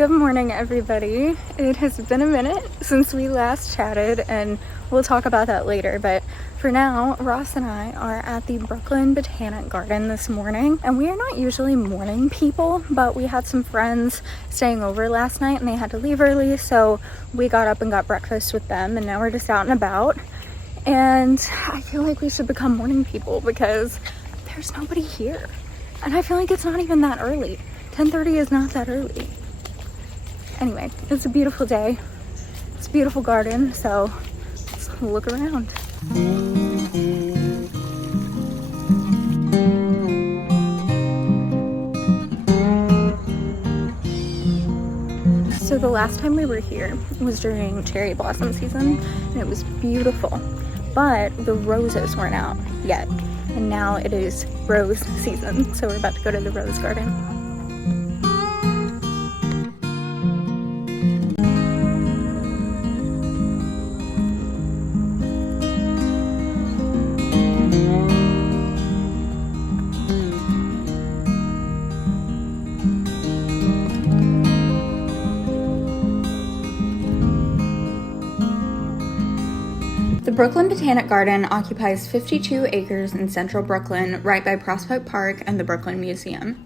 Good morning, everybody. It has been a minute since we last chatted, and we'll talk about that later, but for now, Ross and I are at the Brooklyn Botanic Garden this morning, and we are not usually morning people, but we had some friends staying over last night and they had to leave early, so we got up and got breakfast with them, and now we're just out and about. And I feel like we should become morning people because there's nobody here, and I feel like it's not even that early. 10:30 is not that early. Anyway, it's a beautiful day. It's a beautiful garden, so let's look around. So the last time we were here was during cherry blossom season, and it was beautiful, but the roses weren't out yet, and now it is rose season, so we're about to go to the rose garden. The Brooklyn Botanic Garden occupies 52 acres in central Brooklyn, right by Prospect Park and the Brooklyn Museum.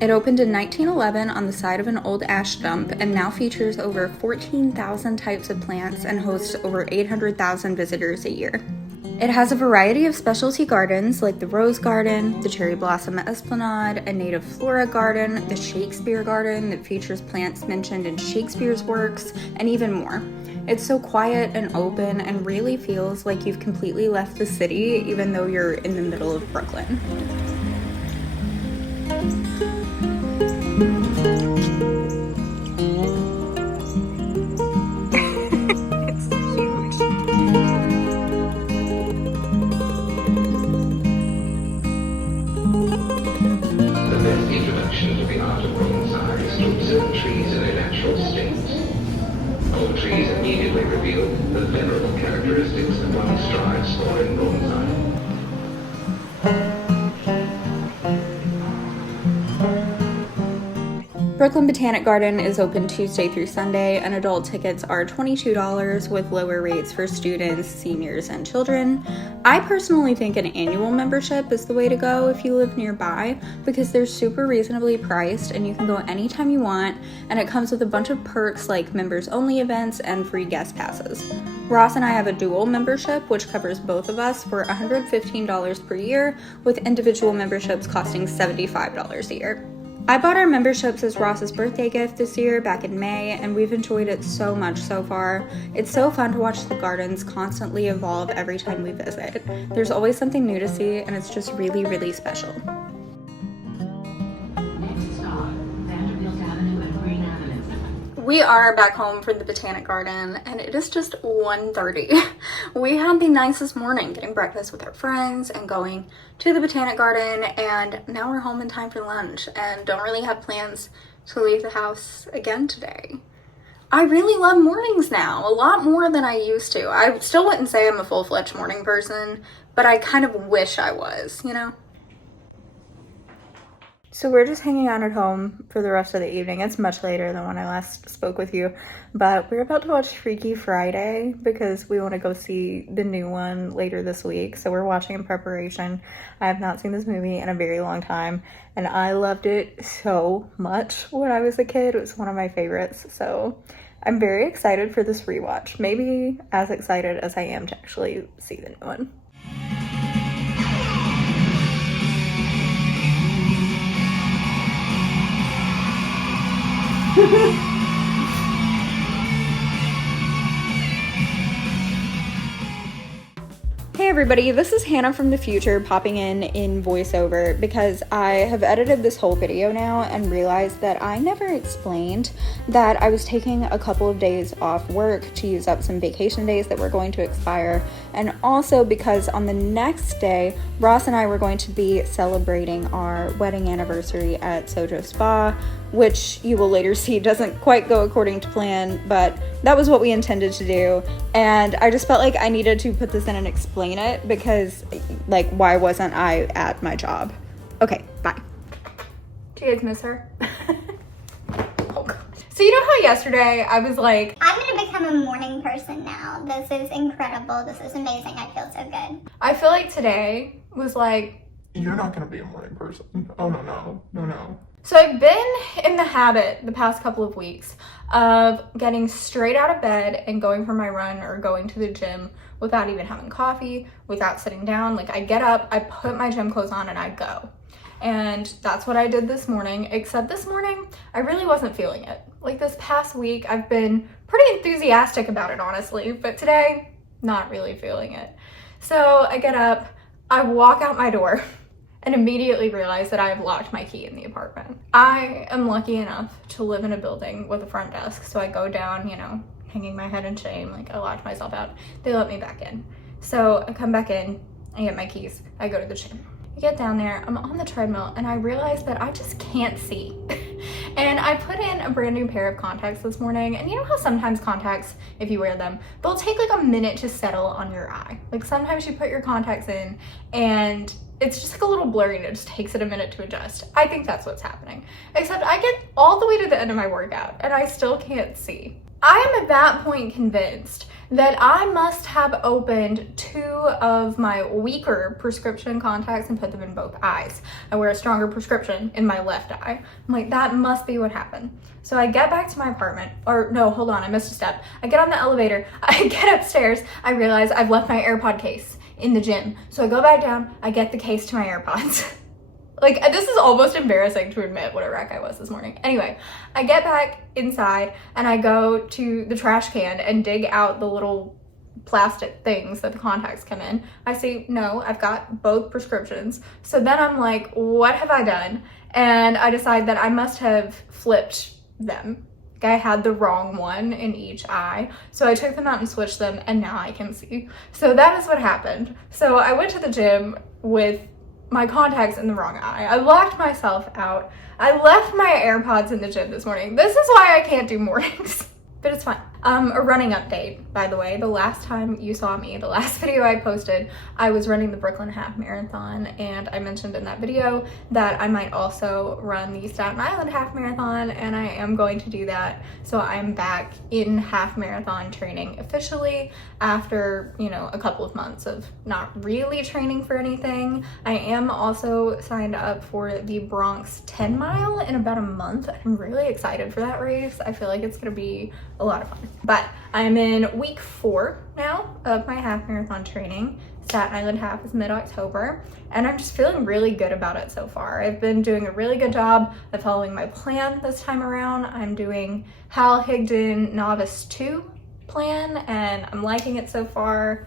It opened in 1911 on the side of an old ash dump and now features over 14,000 types of plants and hosts over 800,000 visitors a year. It has a variety of specialty gardens like the Rose Garden, the Cherry Blossom Esplanade, a native flora garden, the Shakespeare Garden that features plants mentioned in Shakespeare's works, and even more. It's so quiet and open and really feels like you've completely left the city even though you're in the middle of Brooklyn. It's huge. The best introduction to the art of growing science is to observe trees in their natural states. All trees immediately reveal the venerable characteristics that one strives for in bonsai. Brooklyn Botanic Garden is open Tuesday through Sunday, and adult tickets are $22 with lower rates for students, seniors, and children. I personally think an annual membership is the way to go if you live nearby because they're super reasonably priced and you can go anytime you want, and it comes with a bunch of perks like members-only events and free guest passes. Ross and I have a dual membership which covers both of us for $115 per year, with individual memberships costing $75 a year. I bought our memberships as Ross's birthday gift this year back in May, and we've enjoyed it so much so far. It's so fun to watch the gardens constantly evolve every time we visit. There's always something new to see, and it's just really, really special. We are back home from the Botanic Garden, and it is just 1:30. We had the nicest morning getting breakfast with our friends and going to the Botanic Garden, and now we're home in time for lunch and don't really have plans to leave the house again today. I really love mornings now, a lot more than I used to. I still wouldn't say I'm a full-fledged morning person, but I kind of wish I was, you know? So we're just hanging out at home for the rest of the evening. It's much later than when I last spoke with you, but we're about to watch Freaky Friday because we want to go see the new one later this week. So we're watching in preparation. I have not seen this movie in a very long time, and I loved it so much when I was a kid. It was one of my favorites. So I'm very excited for this rewatch. Maybe as excited as I am to actually see the new one. Hey everybody, this is Hannah from the future popping in voiceover because I have edited this whole video now and realized that I never explained that I was taking a couple of days off work to use up some vacation days that were going to expire, and also because on the next day Ross and I were going to be celebrating our wedding anniversary at Sojo Spa, which you will later see doesn't quite go according to plan, but that was what we intended to do. And I just felt like I needed to put this in and explain it because, like, why wasn't I at my job? Okay, bye. Do you guys miss her? Oh, God. So you know how yesterday I was like, I'm gonna become a morning person now. This is incredible. This is amazing. I feel so good. I feel like today was like, you're not gonna be a morning person. Oh, no. So I've been in the habit the past couple of weeks of getting straight out of bed and going for my run or going to the gym without even having coffee, without sitting down. Like, I get up, I put my gym clothes on, and I go. And that's what I did this morning, except this morning, I really wasn't feeling it. Like, this past week, I've been pretty enthusiastic about it, honestly, but today, not really feeling it. So I get up, I walk out my door, and immediately realize that I have locked my key in the apartment. I am lucky enough to live in a building with a front desk, so I go down, you know, hanging my head in shame, like I locked myself out. They let me back in. So I come back in, I get my keys, I go to the gym. I get down there, I'm on the treadmill, and I realize that I just can't see. And I put in a brand new pair of contacts this morning, and you know how sometimes contacts, if you wear them, they'll take like a minute to settle on your eye. Like sometimes you put your contacts in and it's just like a little blurry and it just takes it a minute to adjust. I think that's what's happening. Except I get all the way to the end of my workout and I still can't see. I am at that point convinced that I must have opened 2 of my weaker prescription contacts and put them in both eyes. I wear a stronger prescription in my left eye. I'm like, that must be what happened. So I get back to my apartment, or no, hold on, I missed a step. I get on the elevator, I get upstairs, I realize I've left my AirPod case in the gym. So I go back down, I get the case to my AirPods. Like, this is almost embarrassing to admit what a wreck I was this morning. Anyway, I get back inside and I go to the trash can and dig out the little plastic things that the contacts come in. I see, no, I've got both prescriptions. So then I'm like, what have I done? And I decide that I must have flipped them. I had the wrong one in each eye. So I took them out and switched them and now I can see. So that is what happened. So I went to the gym with my contacts in the wrong eye. I locked myself out. I left my AirPods in the gym this morning. This is why I can't do mornings, but it's fine. A running update, by the way. The last time you saw me, the last video I posted, I was running the Brooklyn Half Marathon, and I mentioned in that video that I might also run the Staten Island Half Marathon, and I am going to do that. So I'm back in half marathon training officially after, you know, a couple of months of not really training for anything. I am also signed up for the Bronx 10 mile in about a month. I'm really excited for that race. I feel like it's gonna be a lot of fun. But I'm in week 4 now of my half marathon training. Staten Island half is mid-October, and I'm just feeling really good about it so far. I've been doing a really good job of following my plan this time around. I'm doing Hal Higdon Novice 2 plan, and I'm liking it so far.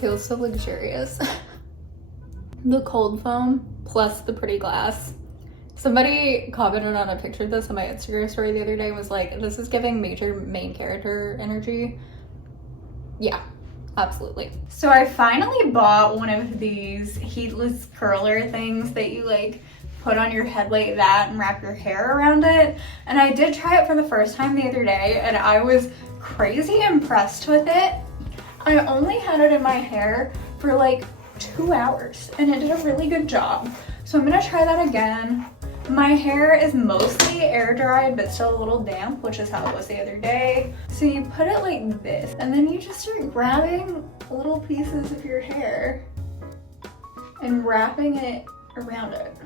Feels so luxurious. The cold foam plus the pretty glass. Somebody commented on a picture of this on my Instagram story the other day and was like, this is giving major main character energy. Yeah, absolutely. So I finally bought one of these heatless curler things that you like put on your head like that and wrap your hair around it. And I did try it for the first time the other day and I was crazy impressed with it. I only had it in my hair for like 2 hours and it did a really good job. So I'm gonna try that again. My hair is mostly air dried but still a little damp, which is how it was the other day. So you put it like this and then you just start grabbing little pieces of your hair and wrapping it around it.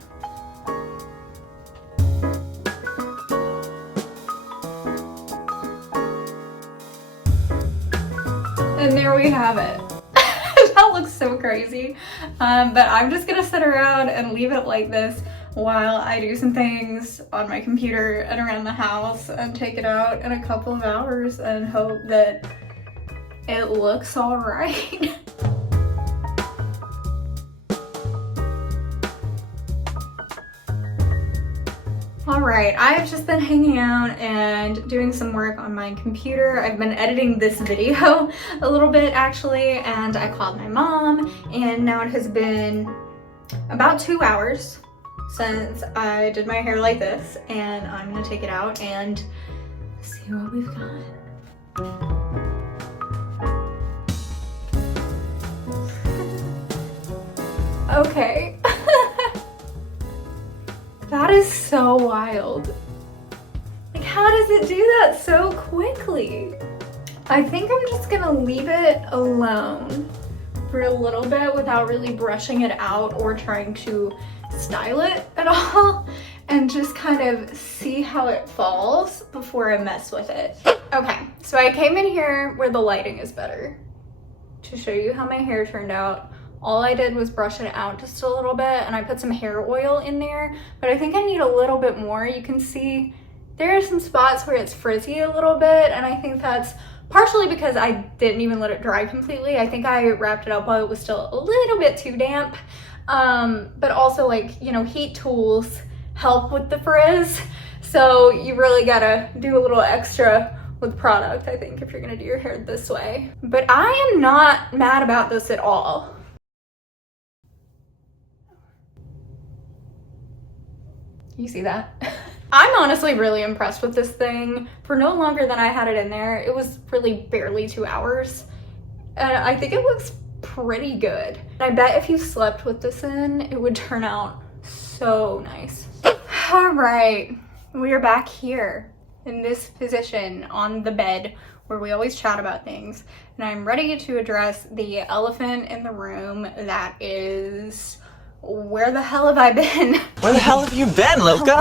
And there we have it. That looks so crazy. But I'm just gonna sit around and leave it like this while I do some things on my computer and around the house and take it out in a couple of hours and hope that it looks all right. All right, I've just been hanging out and doing some work on my computer. I've been editing this video a little bit actually, and I called my mom and now it has been about 2 hours since I did my hair like this, and I'm gonna take it out and see what we've got. Okay. That is so wild. Like, how does it do that so quickly? I think I'm just gonna leave it alone for a little bit without really brushing it out or trying to style it at all, and just kind of see how it falls before I mess with it. Okay, so I came in here where the lighting is better to show you how my hair turned out. All I did was brush it out just a little bit, and I put some hair oil in there, but I think I need a little bit more. You can see there are some spots where it's frizzy a little bit, and I think that's partially because I didn't even let it dry completely. I think I wrapped it up while it was still a little bit too damp, but also, like, you know, heat tools help with the frizz, so you really gotta do a little extra with product, I think, if you're gonna do your hair this way. But I am not mad about this at all. You see that? I'm honestly really impressed with this thing. For no longer than I had it in there, it was really barely 2 hours. And I think it looks pretty good. I bet if you slept with this in, it would turn out so nice. All right, we are back here in this position on the bed where we always chat about things. And I'm ready to address the elephant in the room that is, where the hell have I been? Where the hell have you been, Luca?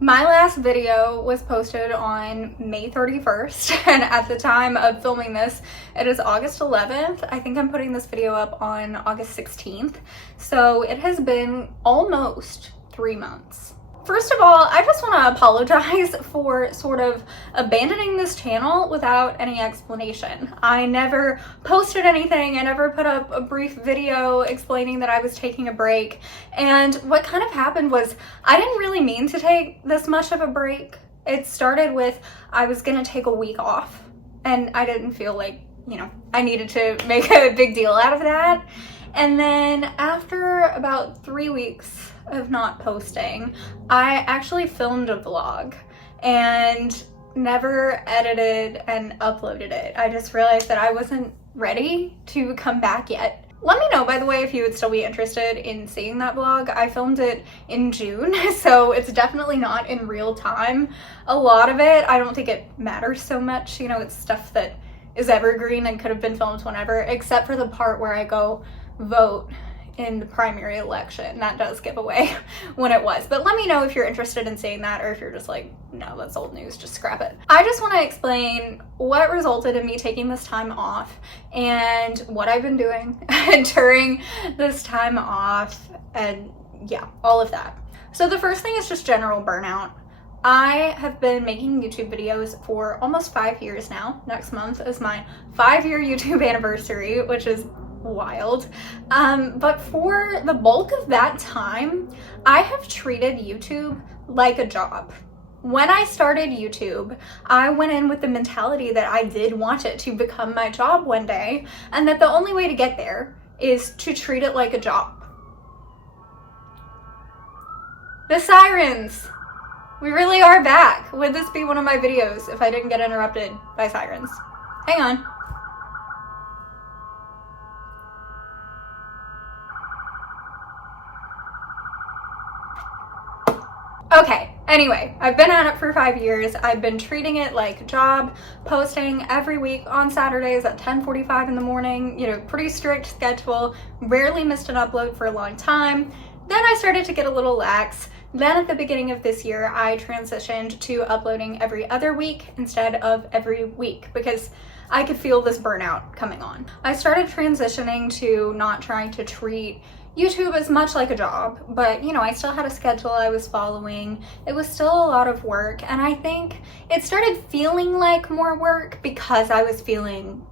My last video was posted on May 31st, and at the time of filming this, it is August 11th. I think I'm putting this video up on August 16th. So it has been almost 3 months. First of all, I just want to apologize for sort of abandoning this channel without any explanation. I never posted anything. I never put up a brief video explaining that I was taking a break. And what kind of happened was I didn't really mean to take this much of a break. It started with I was going to take a week off, and I didn't feel like, you know, I needed to make a big deal out of that. And then after about 3 weeks of not posting, I actually filmed a vlog and never edited and uploaded it. I just realized that I wasn't ready to come back yet. Let me know, by the way, if you would still be interested in seeing that vlog. I filmed it in June, so it's definitely not in real time. A lot of it, I don't think it matters so much. You know, it's stuff that is evergreen and could have been filmed whenever, except for the part where I go vote in the primary election. That does give away when it was. But let me know if you're interested in seeing that, or if you're just like, no, that's old news, just scrap it. I just want to explain what resulted in me taking this time off and what I've been doing during this time off, and yeah, all of that. So the first thing is just general burnout. I have been making YouTube videos for almost 5 years now. Next month is my 5-year YouTube anniversary, which is wild. But for the bulk of that time, I have treated YouTube like a job. When I started YouTube, I went in with the mentality that I did want it to become my job one day, and that the only way to get there is to treat it like a job. The sirens! We really are back. Would this be one of my videos if I didn't get interrupted by sirens? Hang on. Okay, anyway, I've been at it for 5 years. I've been treating it like a job, posting every week on Saturdays at 10:45 in the morning, you know, pretty strict schedule, rarely missed an upload for a long time. Then I started to get a little lax. Then at the beginning of this year, I transitioned to uploading every other week instead of every week because I could feel this burnout coming on. I started transitioning to not trying to treat YouTube as much like a job, but you know, I still had a schedule I was following. It was still a lot of work, and I think it started feeling like more work because I was feeling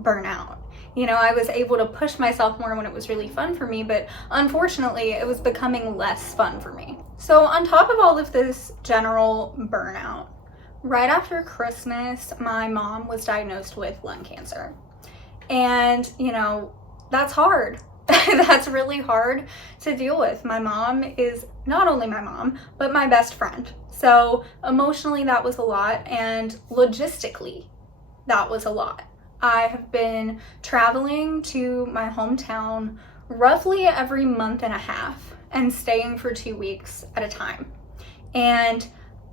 burnout. You know, I was able to push myself more when it was really fun for me, but unfortunately it was becoming less fun for me. So on top of all of this general burnout, right after Christmas, my mom was diagnosed with lung cancer. And, you know, that's hard. That's really hard to deal with. My mom is not only my mom, but my best friend. So emotionally, that was a lot, and logistically, that was a lot. I have been traveling to my hometown roughly every month and a half and staying for 2 weeks at a time. And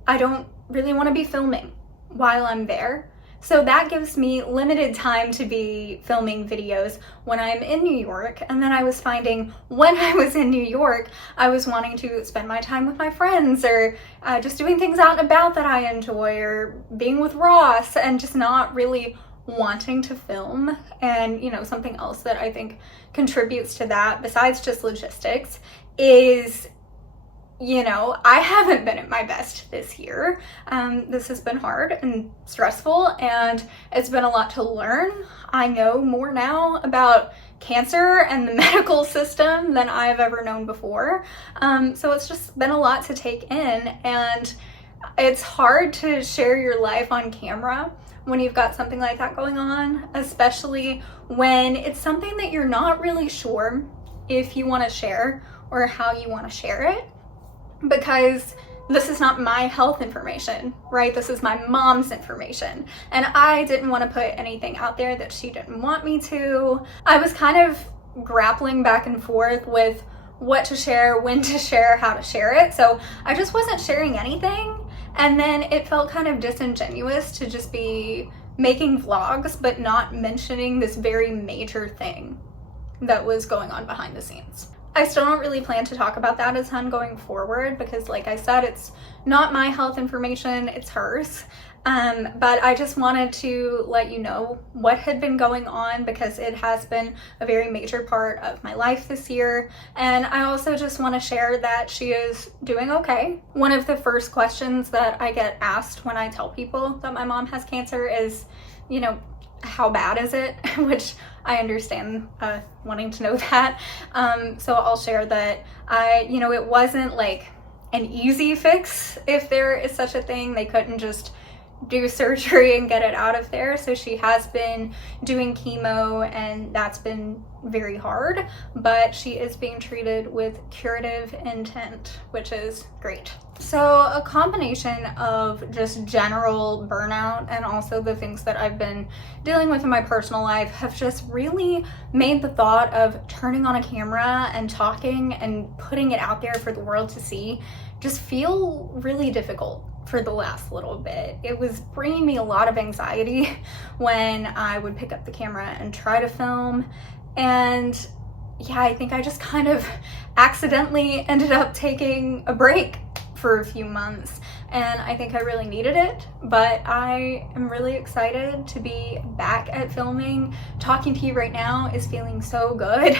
I don't really want to be filming while I'm there. So that gives me limited time to be filming videos when I'm in New York. And then I was finding when I was in New York, I was wanting to spend my time with my friends, or just doing things out and about that I enjoy, or being with Ross, and just not really wanting to film. And, you know, something else that I think contributes to that, besides just logistics, is, you know, I haven't been at my best this year. This has been hard and stressful, and it's been a lot to learn. I know more now about cancer and the medical system than I've ever known before. So it's just been a lot to take in, and it's hard to share your life on camera when you've got something like that going on, especially when it's something that you're not really sure if you want to share or how you want to share it. Because this is not my health information, right? This is my mom's information. And I didn't want to put anything out there that she didn't want me to. I was kind of grappling back and forth with what to share, when to share, how to share it. So I just wasn't sharing anything. And then it felt kind of disingenuous to just be making vlogs, but not mentioning this very major thing that was going on behind the scenes. I still don't really plan to talk about that a ton going forward because, like I said, it's not my health information, it's hers. But I just wanted to let you know what had been going on because it has been a very major part of my life this year. And I also just want to share that she is doing okay. One of the first questions that I get asked when I tell people that my mom has cancer is, you know, how bad is it? Which I understand wanting to know that. So I'll share that it wasn't like an easy fix, if there is such a thing. They couldn't just do surgery and get it out of there. So she has been doing chemo, and that's been very hard, but she is being treated with curative intent, which is great. So a combination of just general burnout and also the things that I've been dealing with in my personal life have just really made the thought of turning on a camera and talking and putting it out there for the world to see just feel really difficult for the last little bit. It was bringing me a lot of anxiety when I would pick up the camera and try to film. And yeah, I think I just kind of accidentally ended up taking a break for a few months, and I think I really needed it. But I am really excited to be back at filming. Talking to you right now is feeling so good,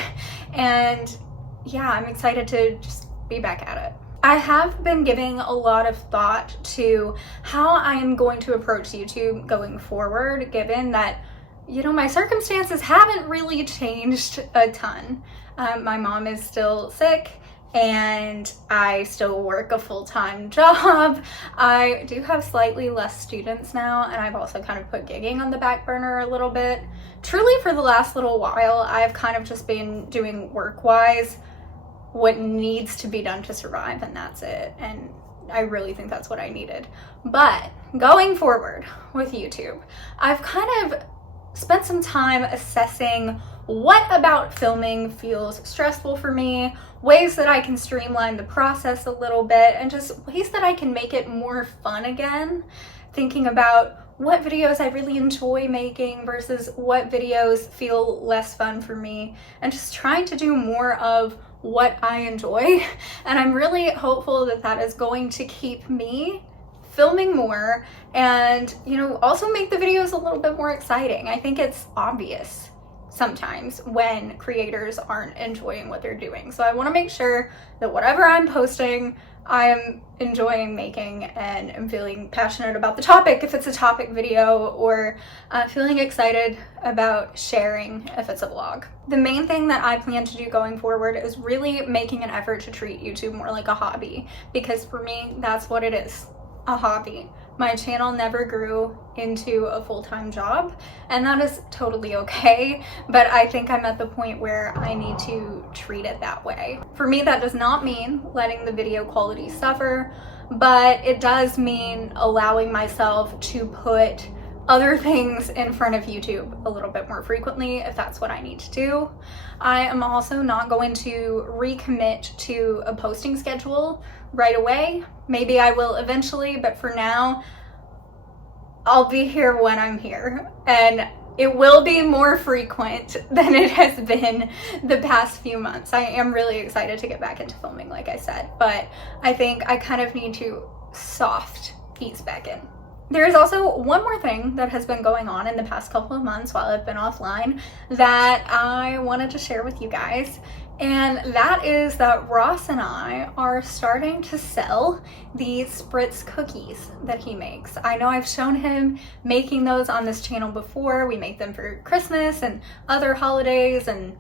and yeah, I'm excited to just be back at it. I have been giving a lot of thought to how I am going to approach YouTube going forward, given that, you know, my circumstances haven't really changed a ton. My mom is still sick, and I still work a full-time job. I do have slightly less students now, and I've also kind of put gigging on the back burner a little bit. Truly, for the last little while, I've kind of just been doing work-wise what needs to be done to survive, and that's it. And I really think that's what I needed. But going forward with YouTube, I've kind of spent some time assessing what about filming feels stressful for me, ways that I can streamline the process a little bit, and just ways that I can make it more fun again. Thinking about what videos I really enjoy making versus what videos feel less fun for me, and just trying to do more of what I enjoy. And I'm really hopeful that that is going to keep me filming more and, you know, also make the videos a little bit more exciting. I think it's obvious sometimes when creators aren't enjoying what they're doing. So I want to make sure that whatever I'm posting, I am enjoying making and am feeling passionate about the topic if it's a topic video, or feeling excited about sharing if it's a vlog. The main thing that I plan to do going forward is really making an effort to treat YouTube more like a hobby, because for me, that's what it is, a hobby. My channel never grew into a full-time job, and that is totally okay, but I think I'm at the point where I need to treat it that way. For me, that does not mean letting the video quality suffer, but it does mean allowing myself to put other things in front of YouTube a little bit more frequently if that's what I need to do. I am also not going to recommit to a posting schedule right away. Maybe I will eventually, but for now, I'll be here when I'm here, and it will be more frequent than it has been the past few months. I am really excited to get back into filming, like I said, but I think I kind of need to soft ease back in. There is also one more thing that has been going on in the past couple of months while I've been offline that I wanted to share with you guys. And that is that Ross and I are starting to sell these Spritz cookies that he makes. I know I've shown him making those on this channel before. We make them for Christmas and other holidays and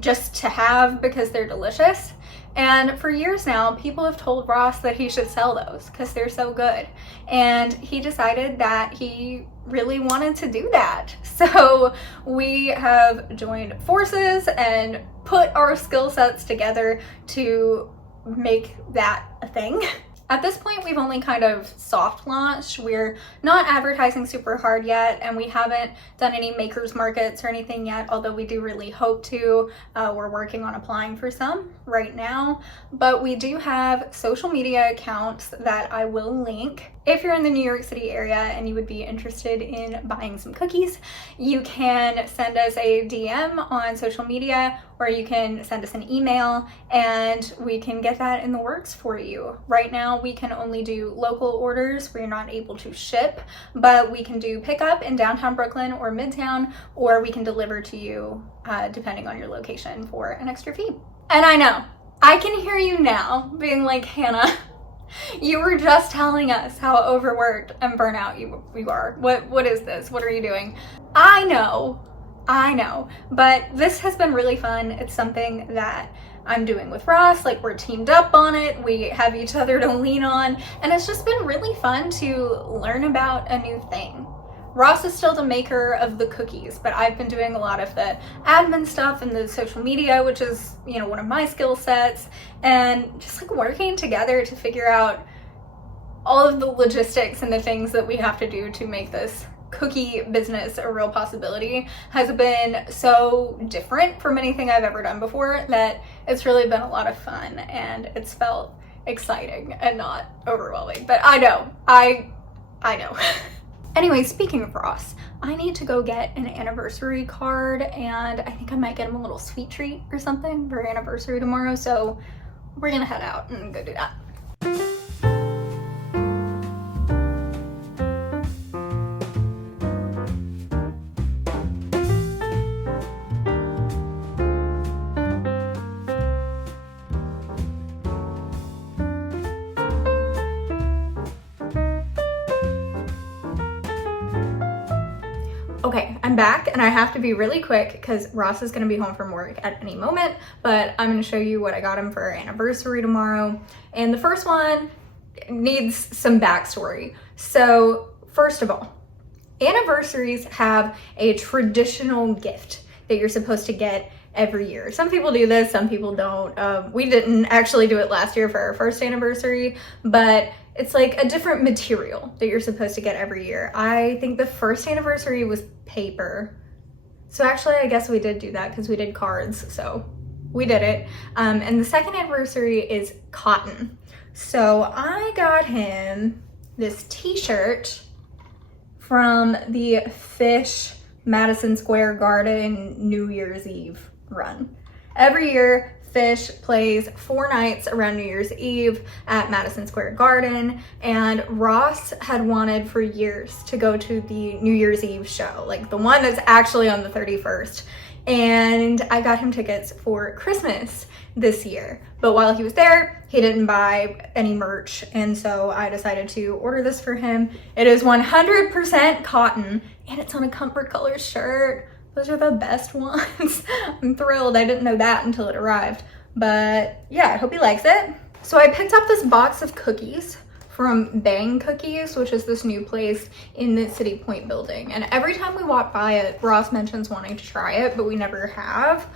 just to have because they're delicious. And for years now, people have told Ross that he should sell those because they're so good. And he decided that he really wanted to do that. So we have joined forces and put our skill sets together to make that a thing. At this point, we've only kind of soft launched. We're not advertising super hard yet, and we haven't done any makers markets or anything yet, although we do really hope to. We're working on applying for some right now, but we do have social media accounts that I will link. If you're in the New York City area and you would be interested in buying some cookies, you can send us a DM on social media, or you can send us an email and we can get that in the works for you. Right now, we can only do local orders. We're not able to ship, but we can do pickup in downtown Brooklyn or Midtown, or we can deliver to you depending on your location for an extra fee. And I know, I can hear you now being like, Hannah, you were just telling us how overworked and burnout you are. What is this? What are you doing? I know, but this has been really fun. It's something that I'm doing with Ross. Like, we're teamed up on it. We have each other to lean on, and it's just been really fun to learn about a new thing. Ross is still the maker of the cookies, but I've been doing a lot of the admin stuff and the social media, which is, you know, one of my skill sets, and just like working together to figure out all of the logistics and the things that we have to do to make this cookie business a real possibility has been so different from anything I've ever done before that it's really been a lot of fun, and it's felt exciting and not overwhelming. But I know. Anyway, speaking of Ross, I need to go get an anniversary card, and I think I might get him a little sweet treat or something for anniversary tomorrow, so we're gonna head out and go do that. Okay, I'm back, and I have to be really quick because Ross is going to be home from work at any moment, but I'm going to show you what I got him for our anniversary tomorrow. And the first one needs some backstory. So first of all, anniversaries have a traditional gift that you're supposed to get every year. Some people do this, some people don't. We didn't actually do it last year for our first anniversary, but it's like a different material that you're supposed to get every year. I think the first anniversary was paper. So actually, I guess we did do that because we did cards, so we did it. And the second anniversary is cotton. So I got him this t-shirt from the Fish Madison Square Garden New Year's Eve run. Every year, Fish plays 4 nights around New Year's Eve at Madison Square Garden, and Ross had wanted for years to go to the New Year's Eve show, like the one that's actually on the 31st. And I got him tickets for Christmas this year. But while he was there, he didn't buy any merch, and so I decided to order this for him. It is 100% cotton, and it's on a Comfort Colors shirt. Those are the best ones. I'm thrilled. I didn't know that until it arrived. But yeah, I hope he likes it. So I picked up this box of cookies from Bang Cookies, which is this new place in the City Point building. And every time we walk by it, Ross mentions wanting to try it, but we never have.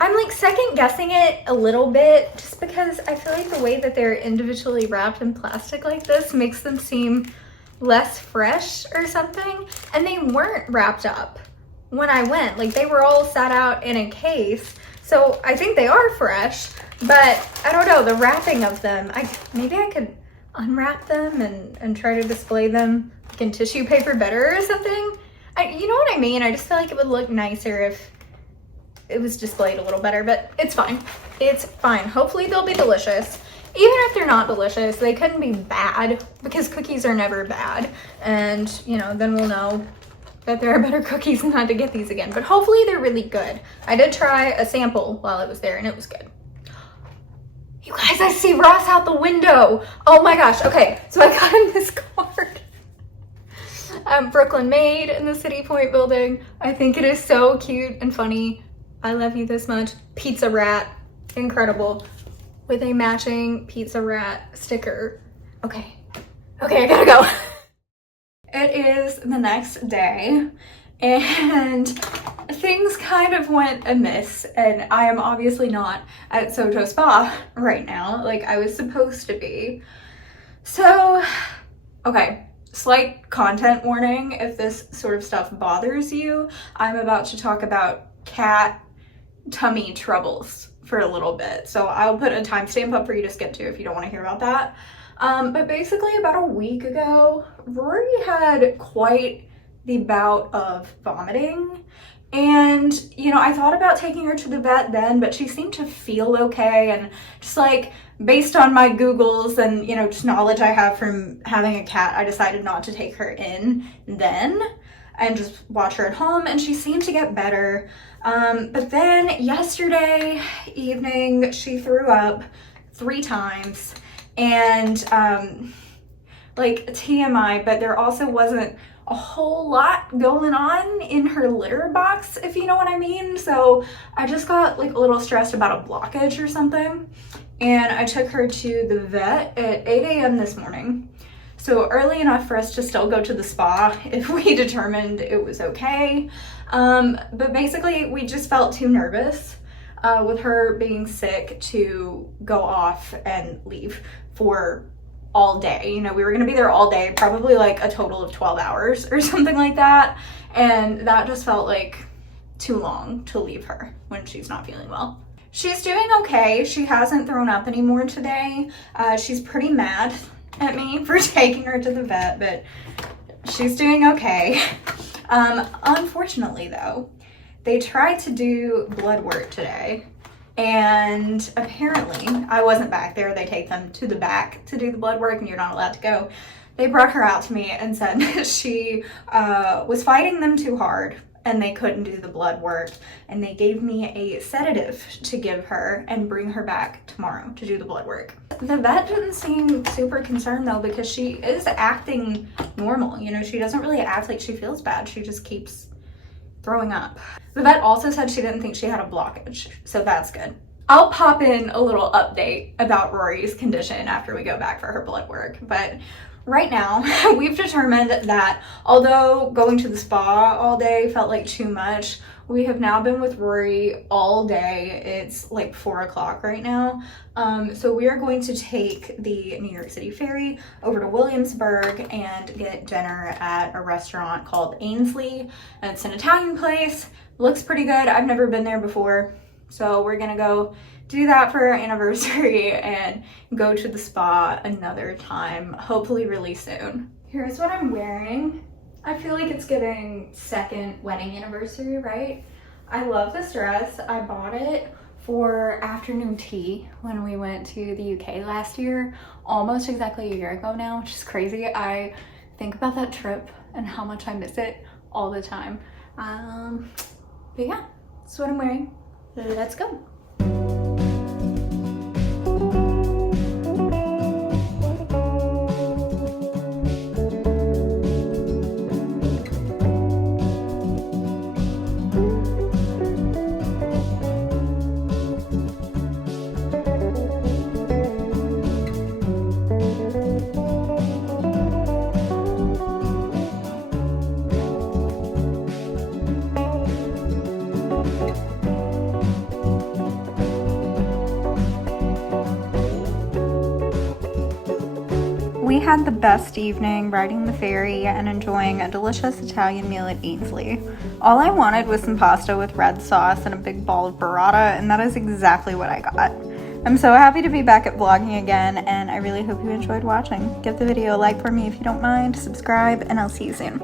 I'm like second guessing it a little bit just because I feel like the way that they're individually wrapped in plastic like this makes them seem less fresh or something. And they weren't wrapped up when I went. Like, they were all sat out in a case. So I think they are fresh, but I don't know, the wrapping of them, maybe I could unwrap them and try to display them like in tissue paper better or something. You know what I mean? I just feel like it would look nicer if it was displayed a little better, but it's fine. It's fine. Hopefully they'll be delicious. Even if they're not delicious, they couldn't be bad because cookies are never bad. And, you know, then we'll know that there are better cookies and not to get these again. But hopefully they're really good. I did try a sample while I was there and it was good. You guys, I see Ross out the window. Oh my gosh. Okay, so I got him this card. Brooklyn Made in the City Point building. I think it is so cute and funny. I love you this much. Pizza Rat, incredible. With a matching Pizza Rat sticker. Okay, I gotta go. It is the next day and things kind of went amiss, and I am obviously not at Sojo Spa right now like I was supposed to be. So, okay, slight content warning if this sort of stuff bothers you. I'm about to talk about cat tummy troubles for a little bit, so I'll put a timestamp up for you to skip to if you don't want to hear about that. But basically about a week ago, Rory had quite the bout of vomiting, and you know, I thought about taking her to the vet then, but she seemed to feel okay, and just like based on my Googles and, you know, just knowledge I have from having a cat, I decided not to take her in then and just watch her at home, and she seemed to get better. But then yesterday evening, she threw up 3 times, and like TMI, but there also wasn't a whole lot going on in her litter box, if you know what I mean. So I just got like a little stressed about a blockage or something, and I took her to the vet at 8 a.m. this morning. So early enough for us to still go to the spa if we determined it was okay. But basically we just felt too nervous with her being sick to go off and leave for all day. You know, we were gonna be there all day, probably like a total of 12 hours or something like that. And that just felt like too long to leave her when she's not feeling well. She's doing okay. She hasn't thrown up anymore today. She's pretty mad at me for taking her to the vet, but she's doing okay. Unfortunately though, they tried to do blood work today, and apparently I wasn't back there. They take them to the back to do the blood work and you're not allowed to go. They brought her out to me and said that she was fighting them too hard and they couldn't do the blood work, and they gave me a sedative to give her and bring her back tomorrow to do the blood work. The vet didn't seem super concerned though, because she is acting normal. You know, she doesn't really act like she feels bad. She just keeps throwing up. The vet also said she didn't think she had a blockage, so that's good. I'll pop in a little update about Rory's condition after we go back for her blood work, but right now we've determined that although going to the spa all day felt like too much, we have now been with Rory all day. It's like 4 o'clock right now. So we are going to take the New York City ferry over to Williamsburg and get dinner at a restaurant called Ainsley. It's an Italian place. Looks pretty good. I've never been there before. So we're gonna go do that for our anniversary and go to the spa another time, hopefully really soon. Here's what I'm wearing. I feel like it's giving second wedding anniversary, right? I love this dress. I bought it for afternoon tea when we went to the UK last year, almost exactly a year ago now, which is crazy. I think about that trip and how much I miss it all the time. But yeah, that's what I'm wearing. Let's go. We had the best evening riding the ferry and enjoying a delicious Italian meal at Ainsley. All I wanted was some pasta with red sauce and a big ball of burrata, and that is exactly what I got. I'm so happy to be back at vlogging again, and I really hope you enjoyed watching. Give the video a like for me if you don't mind, subscribe, and I'll see you soon.